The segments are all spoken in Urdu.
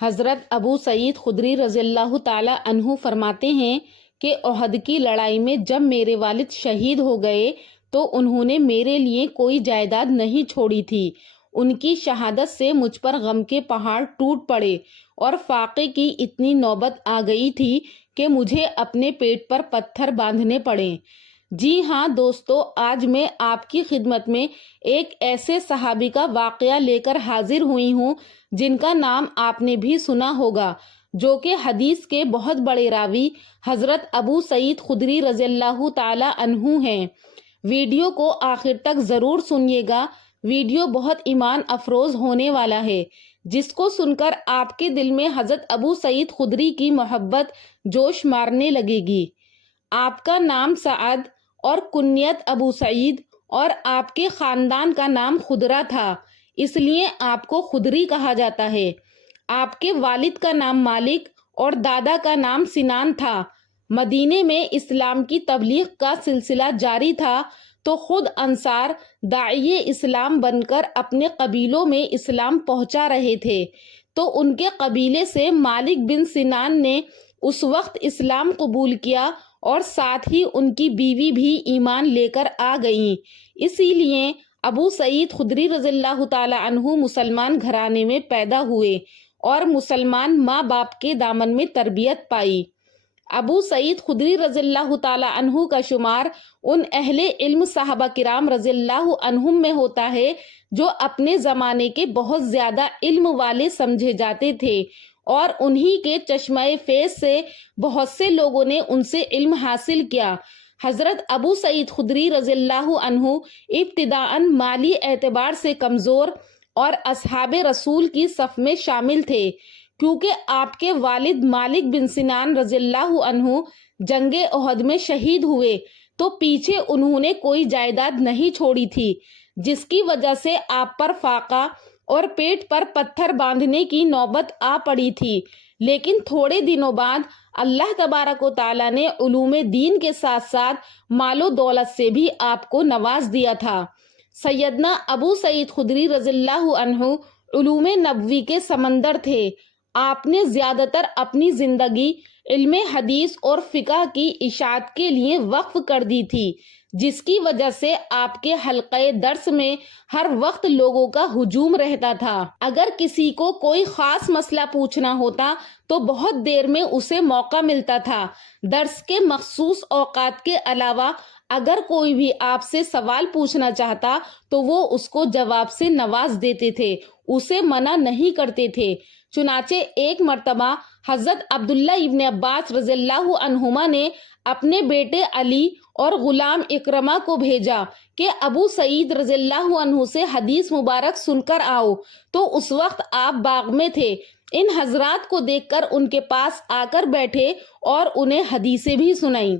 حضرت ابو سعید خدری رضی اللہ تعالی عنہ فرماتے ہیں کہ احد کی لڑائی میں جب میرے والد شہید ہو گئے تو انہوں نے میرے لیے کوئی جائیداد نہیں چھوڑی تھی۔ ان کی شہادت سے مجھ پر غم کے پہاڑ ٹوٹ پڑے اور فاقے کی اتنی نوبت آ گئی تھی کہ مجھے اپنے پیٹ پر پتھر باندھنے پڑے۔ جی ہاں دوستو، آج میں آپ کی خدمت میں ایک ایسے صحابی کا واقعہ لے کر حاضر ہوئی ہوں جن کا نام آپ نے بھی سنا ہوگا، جو کہ حدیث کے بہت بڑے راوی حضرت ابو سعید خدری رضی اللہ تعالی عنہ ہیں۔ ویڈیو کو آخر تک ضرور سنیے گا، ویڈیو بہت ایمان افروز ہونے والا ہے، جس کو سن کر آپ کے دل میں حضرت ابو سعید خدری کی محبت جوش مارنے لگے گی۔ آپ کا نام سعد اور کنیت ابو سعید اور آپ کے خاندان کا نام خدرہ تھا، اس لیے آپ کو خدری کہا جاتا ہے۔ آپ کے والد کا نام مالک اور دادا کا نام سنان تھا۔ مدینے میں اسلام کی تبلیغ کا سلسلہ جاری تھا تو خود انصار داعی اسلام بن کر اپنے قبیلوں میں اسلام پہنچا رہے تھے، تو ان کے قبیلے سے مالک بن سنان نے اس وقت اسلام قبول کیا اور ساتھ ہی ان کی بیوی بھی ایمان لے کر آ گئیں۔ اسی لیے ابو سعید خدری رضی اللہ تعالی عنہ مسلمان گھرانے میں پیدا ہوئے اور مسلمان ماں باپ کے دامن میں تربیت پائی۔ ابو سعید خدری رضی اللہ تعالی عنہ کا شمار ان اہل علم صحابہ کرام رضی اللہ عنہم میں ہوتا ہے جو اپنے زمانے کے بہت زیادہ علم والے سمجھے جاتے تھے، اور انہی کے چشمہ فیض سے بہت سے لوگوں نے ان سے علم حاصل کیا۔ حضرت ابو سعید خدری رضی اللہ عنہ ابتداءً مالی اعتبار سے کمزور اور اصحاب رسول کی صف میں شامل تھے، کیونکہ آپ کے والد مالک بن سنان رضی اللہ عنہ جنگ احد میں شہید ہوئے تو پیچھے انہوں نے کوئی جائیداد نہیں چھوڑی تھی، جس کی وجہ سے آپ پر فاقہ اور پیٹ پر پتھر باندھنے کی نوبت آ پڑی تھی۔ لیکن تھوڑے دنوں بعد اللہ تبارک و تعالیٰ نے علوم دین کے ساتھ ساتھ مال و دولت سے بھی آپ کو نواز دیا تھا۔ سیدنا ابو سعید خدری رضی اللہ عنہ علوم نبوی کے سمندر تھے۔ آپ نے زیادہ تر اپنی زندگی علم حدیث اور فقہ کی اشاعت کے لیے وقف کر دی تھی، جس کی وجہ سے آپ کے حلقے درس میں ہر وقت لوگوں کا ہجوم رہتا تھا۔ اگر کسی کو کوئی خاص مسئلہ پوچھنا ہوتا تو بہت دیر میں اسے موقع ملتا تھا۔ درس کے مخصوص اوقات کے علاوہ اگر کوئی بھی آپ سے سوال پوچھنا چاہتا تو وہ اس کو جواب سے نواز دیتے تھے، اسے منع نہیں کرتے تھے۔ چنانچہ ایک مرتبہ حضرت عبداللہ ابن عباس رضی اللہ عنہما نے اپنے بیٹے علی اور غلام اکرمہ کو بھیجا کہ ابو سعید رضی اللہ عنہ سے حدیث مبارک سن کر آؤ، تو اس وقت آپ باغ میں تھے۔ ان حضرات کو دیکھ کر ان کے پاس آ کر بیٹھے اور انہیں حدیثیں بھی سنائیں۔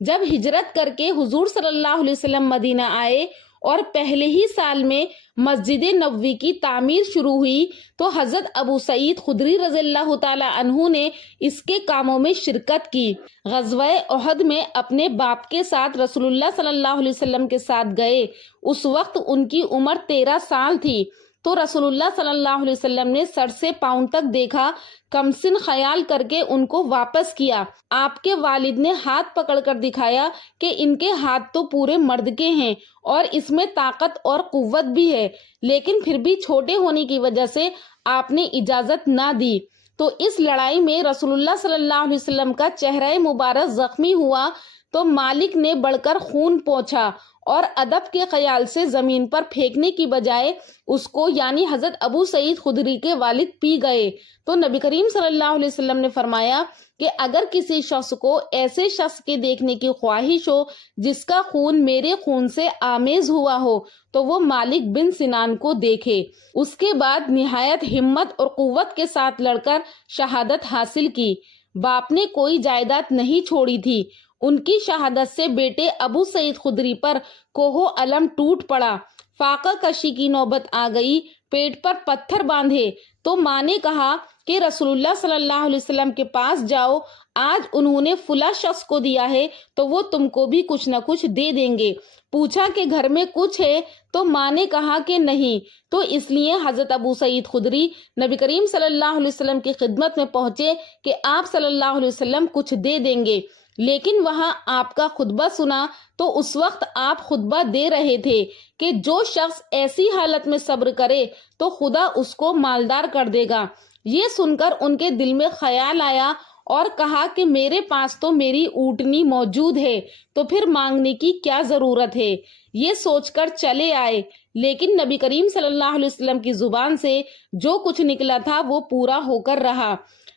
جب ہجرت کر کے حضور صلی اللہ علیہ وسلم مدینہ آئے اور پہلے ہی سال میں مسجد نبوی کی تعمیر شروع ہوئی تو حضرت ابو سعید خدری رضی اللہ تعالی عنہ نے اس کے کاموں میں شرکت کی۔ غزوہ احد میں اپنے باپ کے ساتھ رسول اللہ صلی اللہ علیہ وسلم کے ساتھ گئے۔ اس وقت ان کی عمر 13 سال تھی، تو رسول اللہ صلی اللہ علیہ وسلم نے سر سے پاؤں تک دیکھا، کمسن خیال کر کے ان کو واپس کیا۔ آپ کے والد نے ہاتھ پکڑ کر دکھایا کہ ان کے ہاتھ تو پورے مرد کے ہیں اور اس میں طاقت اور قوت بھی ہے، لیکن پھر بھی چھوٹے ہونے کی وجہ سے آپ نے اجازت نہ دی۔ تو اس لڑائی میں رسول اللہ صلی اللہ علیہ وسلم کا چہرہ مبارک زخمی ہوا تو مالک نے بڑھ کر خون پوچھا اور ادب کے خیال سے زمین پر پھینکنے کی بجائے اس کو یعنی حضرت ابو سعید خدری کے والد پی گئے۔ تو نبی کریم صلی اللہ علیہ وسلم نے فرمایا کہ اگر کسی شخص کو ایسے شخص کے دیکھنے کی خواہش ہو جس کا خون میرے خون سے آمیز ہوا ہو تو وہ مالک بن سنان کو دیکھے۔ اس کے بعد نہایت ہمت اور قوت کے ساتھ لڑ کر شہادت حاصل کی۔ باپ نے کوئی جائیداد نہیں چھوڑی تھی۔ ان کی شہادت سے بیٹے ابو سعید خدری پر کوہ علم ٹوٹ پڑا، فاقہ کشی کی نوبت آ گئی، پیٹ پر پتھر باندھے تو ماں نے کہا کہ رسول اللہ صلی اللہ علیہ وسلم کے پاس جاؤ، آج انہوں نے فلاں شخص کو دیا ہے تو وہ تم کو بھی کچھ نہ کچھ دے دیں گے۔ پوچھا کہ گھر میں کچھ ہے تو ماں نے کہا کہ نہیں، تو اس لیے حضرت ابو سعید خدری نبی کریم صلی اللہ علیہ وسلم کی خدمت میں پہنچے کہ آپ صلی اللہ علیہ وسلم کچھ دے دیں گے، لیکن وہاں آپ کا خطبہ سنا تو اس وقت آپ خطبہ دے رہے تھے کہ جو شخص ایسی حالت میں صبر کرے تو خدا اس کو مالدار کر دے گا۔ یہ سن کر ان کے دل میں خیال آیا اور کہا کہ میرے پاس تو میری اونٹنی موجود ہے تو پھر مانگنے کی کیا ضرورت ہے۔ یہ سوچ کر چلے آئے، لیکن نبی کریم صلی اللہ علیہ وسلم کی زبان سے جو کچھ نکلا تھا وہ پورا ہو کر رہا۔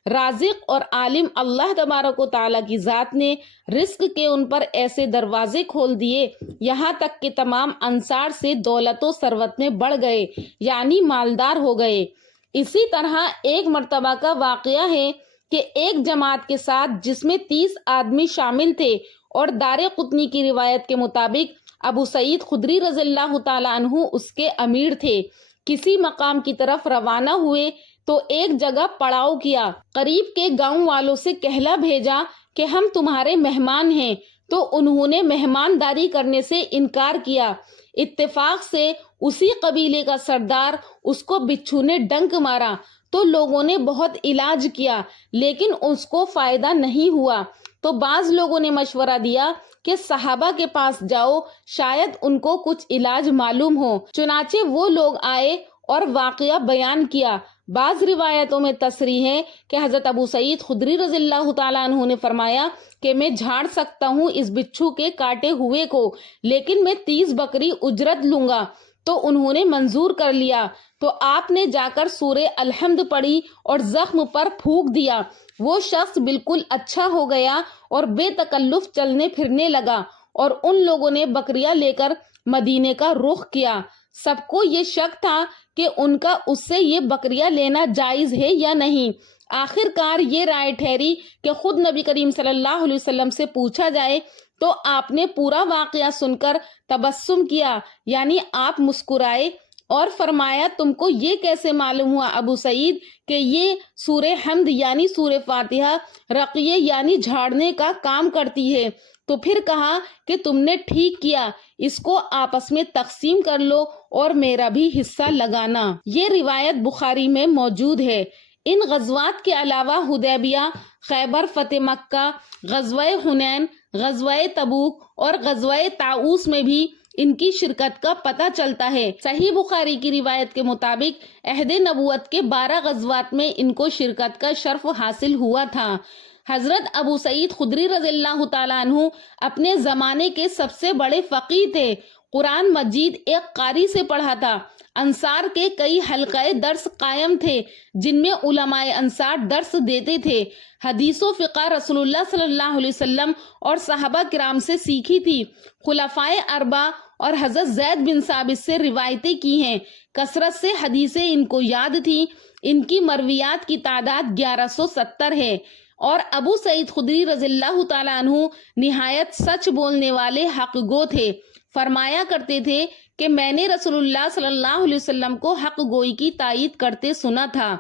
رازق اور عالم اللہ تبارک و تعالیٰ کی ذات نے رزق کے ان پر ایسے دروازے کھول دیے، یہاں تک کہ تمام انصار سے دولت و ثروت میں بڑھ گئے، یعنی مالدار ہو گئے۔ اسی طرح ایک مرتبہ کا واقعہ ہے کہ ایک جماعت کے ساتھ جس میں 30 آدمی شامل تھے اور دارقطنی کی روایت کے مطابق ابو سعید خدری رضی اللہ تعالیٰ عنہ اس کے امیر تھے، کسی مقام کی طرف روانہ ہوئے تو ایک جگہ پڑاؤ کیا، قریب کے گاؤں والوں سے کہلا بھیجا کہ ہم تمہارے مہمان ہیں، تو انہوں نے مہمانداری کرنے سے انکار کیا۔ اتفاق سے اسی قبیلے کا سردار اس کو بچھو نے ڈنک مارا تو لوگوں نے بہت علاج کیا لیکن اس کو فائدہ نہیں ہوا، تو بعض لوگوں نے مشورہ دیا کہ صحابہ کے پاس جاؤ، شاید ان کو کچھ علاج معلوم ہو۔ چنانچہ وہ لوگ آئے اور واقعہ بیان کیا۔ بعض روایتوں میں تصریح ہے کہ حضرت ابو سعید خدری رضی اللہ تعالیٰ عنہ نے فرمایا کہ میں جھاڑ سکتا ہوں اس بچھو کے کاٹے ہوئے کو، لیکن میں 30 بکری اجرت لوں گا، تو انہوں نے منظور کر لیا۔ تو آپ نے جا کر سورہ الحمد پڑھی اور زخم پر پھونک دیا، وہ شخص بالکل اچھا ہو گیا اور بے تکلف چلنے پھرنے لگا، اور ان لوگوں نے بکریاں لے کر مدینے کا رخ کیا۔ سب کو یہ شک تھا کہ ان کا اس سے یہ بکریاں لینا جائز ہے یا نہیں۔ آخر کار یہ رائے ٹھہری کہ خود نبی کریم صلی اللہ علیہ وسلم سے پوچھا جائے، تو آپ نے پورا واقعہ سن کر تبسم کیا، یعنی آپ مسکرائے اور فرمایا تم کو یہ کیسے معلوم ہوا ابو سعید کہ یہ سورہ حمد یعنی سورہ فاتحہ رقیے یعنی جھاڑنے کا کام کرتی ہے؟ تو پھر کہا کہ تم نے ٹھیک کیا، اس کو آپس میں تقسیم کر لو اور میرا بھی حصہ لگانا۔ یہ روایت بخاری میں موجود ہے۔ ان غزوات کے علاوہ حدیبیہ، خیبر فتح مکہ، غزوہ حنین، غزوہ تبوک اور غزوہ طاؤس میں بھی ان کی شرکت کا پتہ چلتا ہے۔ صحیح بخاری کی روایت کے مطابق عہد نبوت کے 12 غزوات میں ان کو شرکت کا شرف حاصل ہوا تھا۔ حضرت ابو سعید خدری رضی اللہ تعالیٰ عنہ اپنے زمانے کے سب سے بڑے فقیہ تھے، قرآن مجید ایک قاری سے پڑھا تھا۔ انصار کے کئی حلقۂ درس قائم تھے جن میں علماء انصار درس دیتے تھے۔ حدیث و فقہ رسول اللہ صلی اللہ علیہ وسلم اور صحابہ کرام سے سیکھی تھی۔ خلفائے اربعہ اور حضرت زید بن ثابت سے روایتیں کی ہیں، کثرت سے حدیثیں ان کو یاد تھیں۔ ان کی مرویات کی تعداد 1170 ہے، اور ابو سعید خدری رضی اللہ تعالیٰ عنہ نہایت سچ بولنے والے حق گو تھے۔ فرمایا کرتے تھے کہ میں نے رسول اللہ صلی اللہ علیہ وسلم کو حق گوئی کی تائید کرتے سنا تھا۔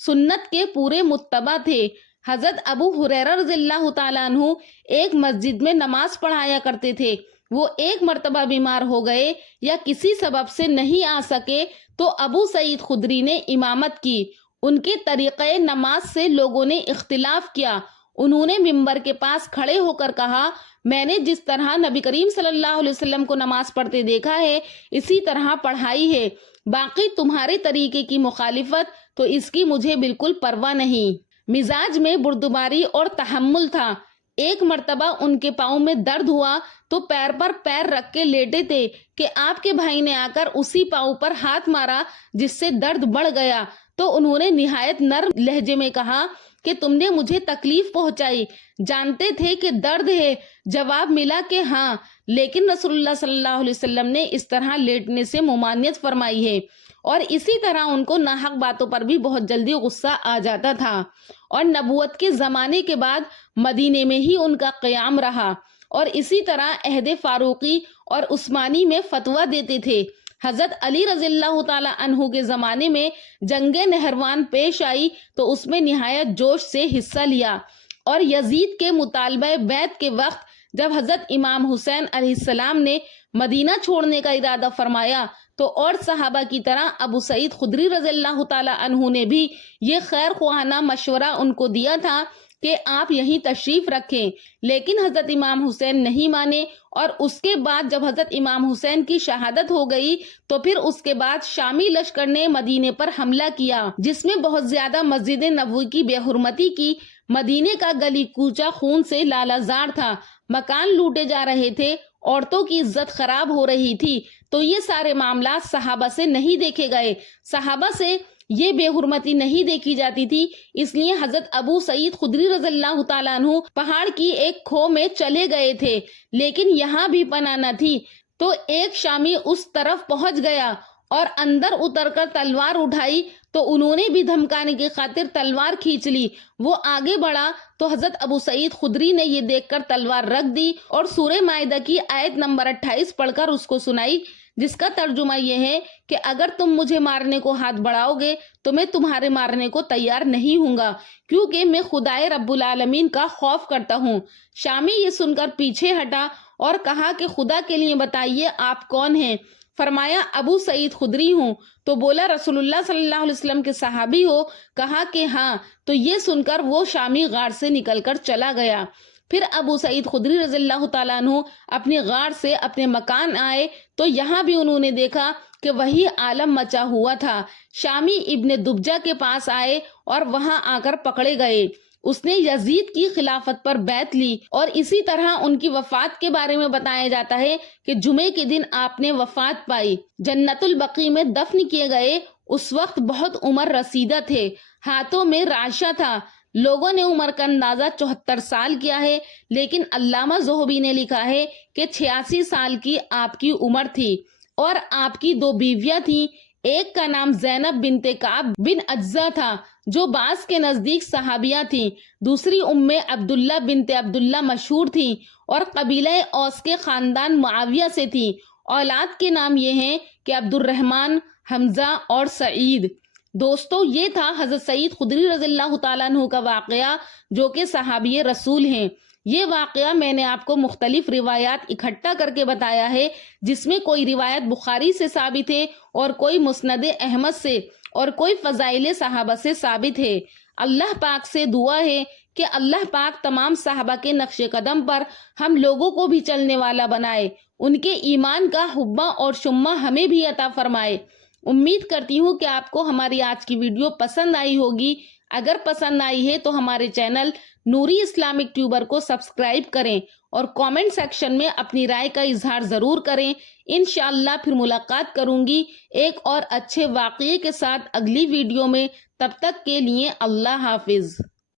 سنت کے پورے متبع تھے۔ حضرت ابو ہریرہ رضی اللہ تعالیٰ عنہ ایک مسجد میں نماز پڑھایا کرتے تھے۔ وہ ایک مرتبہ بیمار ہو گئے یا کسی سبب سے نہیں آ سکے تو ابو سعید خدری نے امامت کی۔ ان کے طریقۂ نماز سے لوگوں نے اختلاف کیا۔ انہوں نے ممبر کے پاس کھڑے ہو کر کہا، میں نے جس طرح نبی کریم صلی اللہ علیہ وسلم کو نماز پڑھتے دیکھا ہے اسی طرح پڑھائی ہے، باقی تمہارے طریقے کی مخالفت تو اس کی مجھے بالکل پرواہ نہیں۔ مزاج میں بردباری اور تحمل تھا۔ ایک مرتبہ ان کے پاؤں میں درد ہوا تو پیر پر پیر رکھ کے لیٹے تھے کہ آپ کے بھائی نے آ کر اسی پاؤں پر ہاتھ مارا جس سے درد بڑھ گیا، تو انہوں نے نہایت نرم لہجے میں کہا کہ تم نے مجھے تکلیف پہنچائی، جانتے تھے کہ درد ہے؟ جواب ملا کہ ہاں، لیکن رسول اللہ صلی اللہ علیہ وسلم نے اس طرح لیٹنے سے ممانعت فرمائی ہے۔ اور اسی طرح ان کو ناحق باتوں پر بھی بہت جلدی غصہ آ جاتا تھا، اور نبوت کے زمانے کے بعد مدینے میں ہی ان کا قیام رہا، اور اسی طرح عہد فاروقی اور عثمانی میں فتویٰ دیتے تھے۔ حضرت علی رضی اللہ تعالی عنہ کے زمانے میں جنگ نہروان پیش آئی تو اس میں نہایت جوش سے حصہ لیا، اور یزید کے مطالبہ بیعت کے وقت جب حضرت امام حسین علیہ السلام نے مدینہ چھوڑنے کا ارادہ فرمایا تو اور صحابہ کی طرح ابو سعید خدری رضی اللہ تعالی عنہ نے بھی یہ خیر خواہانہ مشورہ ان کو دیا تھا کہ آپ یہیں تشریف رکھیں، لیکن حضرت امام حسین نہیں مانے، اور اس کے بعد جب حضرت امام حسین کی شہادت ہو گئی تو پھر اس کے بعد شامی لشکر نے مدینے پر حملہ کیا، جس میں بہت زیادہ مسجد نبوی کی بے حرمتی کی، مدینے کا گلی کوچہ خون سے لالازار تھا، مکان لوٹے جا رہے تھے، عورتوں کی عزت خراب ہو رہی تھی، تو یہ سارے معاملات صحابہ سے نہیں دیکھے گئے، صحابہ سے یہ بے حرمتی نہیں دیکھی جاتی تھی، اس لیے حضرت ابو سعید خدری رضی اللہ تعالیٰ عنہ پہاڑ کی ایک کھو میں چلے گئے تھے، لیکن یہاں بھی پناہ نہ تھی، تو ایک شامی اس طرف پہنچ گیا اور اندر اتر کر تلوار اٹھائی تو انہوں نے بھی دھمکانے کی خاطر تلوار کھینچ لی، وہ آگے بڑھا تو حضرت ابو سعید خدری نے یہ دیکھ کر تلوار رکھ دی اور سورہ مائدہ کی آیت نمبر 28 پڑھ کر اس کو سنائی، جس کا ترجمہ یہ ہے کہ اگر تم مجھے مارنے کو ہاتھ بڑھاؤ گے تو میں تمہارے مارنے کو تیار نہیں ہوں گا، کیونکہ میں خدائے رب العالمین کا خوف کرتا ہوں۔ شامی یہ سن کر پیچھے ہٹا اور کہا کہ خدا کے لیے بتائیے آپ کون ہیں؟ فرمایا ابو سعید خدری ہوں، تو بولا رسول اللہ صلی اللہ علیہ وسلم کے صحابی ہو؟ کہا کہ ہاں، تو یہ سن کر وہ شامی غار سے نکل کر چلا گیا۔ پھر ابو سعید خدری رضی اللہ تعالیٰ عنہ اپنی غار سے اپنے مکان آئے تو یہاں بھی انہوں نے دیکھا کہ وہی عالم مچا ہوا تھا۔ شامی ابن دبجہ کے پاس آئے اور وہاں آ کر پکڑے گئے، اس نے یزید کی خلافت پر بیعت لی، اور اسی طرح ان کی وفات کے بارے میں بتایا جاتا ہے کہ جمعے کے دن آپ نے وفات پائی، جنت البقیع میں دفن کیے گئے۔ اس وقت بہت عمر رسیدہ تھے، ہاتھوں میں راشہ تھا، لوگوں نے عمر کا اندازہ 74 سال کیا ہے، لیکن علامہ زہبی نے لکھا ہے کہ 86 سال کی آپ کی عمر تھی، اور آپ کی 2 بیویاں تھیں، ایک کا نام زینب بنت کعب بن اجزا تھا جو بعض کے نزدیک صحابیہ تھیں، دوسری ام عبداللہ بنت عبداللہ مشہور تھیں اور قبیلہ اوس کے خاندان معاویہ سے تھیں۔ اولاد کے نام یہ ہیں کہ عبد الرحمن، حمزہ اور سعید۔ دوستو، یہ تھا حضرت سعید خدری رضی اللہ تعالیٰ عنہ کا واقعہ، جو کہ صحابی رسول ہیں۔ یہ واقعہ میں نے آپ کو مختلف روایات اکٹھا کر کے بتایا ہے، جس میں کوئی روایت بخاری سے ثابت ہے اور کوئی مسند احمد سے اور کوئی فضائل صحابہ سے ثابت ہے۔ اللہ پاک سے دعا ہے کہ اللہ پاک تمام صحابہ کے نقش قدم پر ہم لوگوں کو بھی چلنے والا بنائے، ان کے ایمان کا حبہ اور شمہ ہمیں بھی عطا فرمائے۔ امید کرتی ہوں کہ آپ کو ہماری آج کی ویڈیو پسند آئی ہوگی۔ اگر پسند آئی ہے تو ہمارے چینل نوری اسلامک ٹیوبر کو سبسکرائب کریں اور کامنٹ سیکشن میں اپنی رائے کا اظہار ضرور کریں۔ انشاءاللہ پھر ملاقات کروں گی ایک اور اچھے واقعے کے ساتھ اگلی ویڈیو میں، تب تک کے لیے اللہ حافظ۔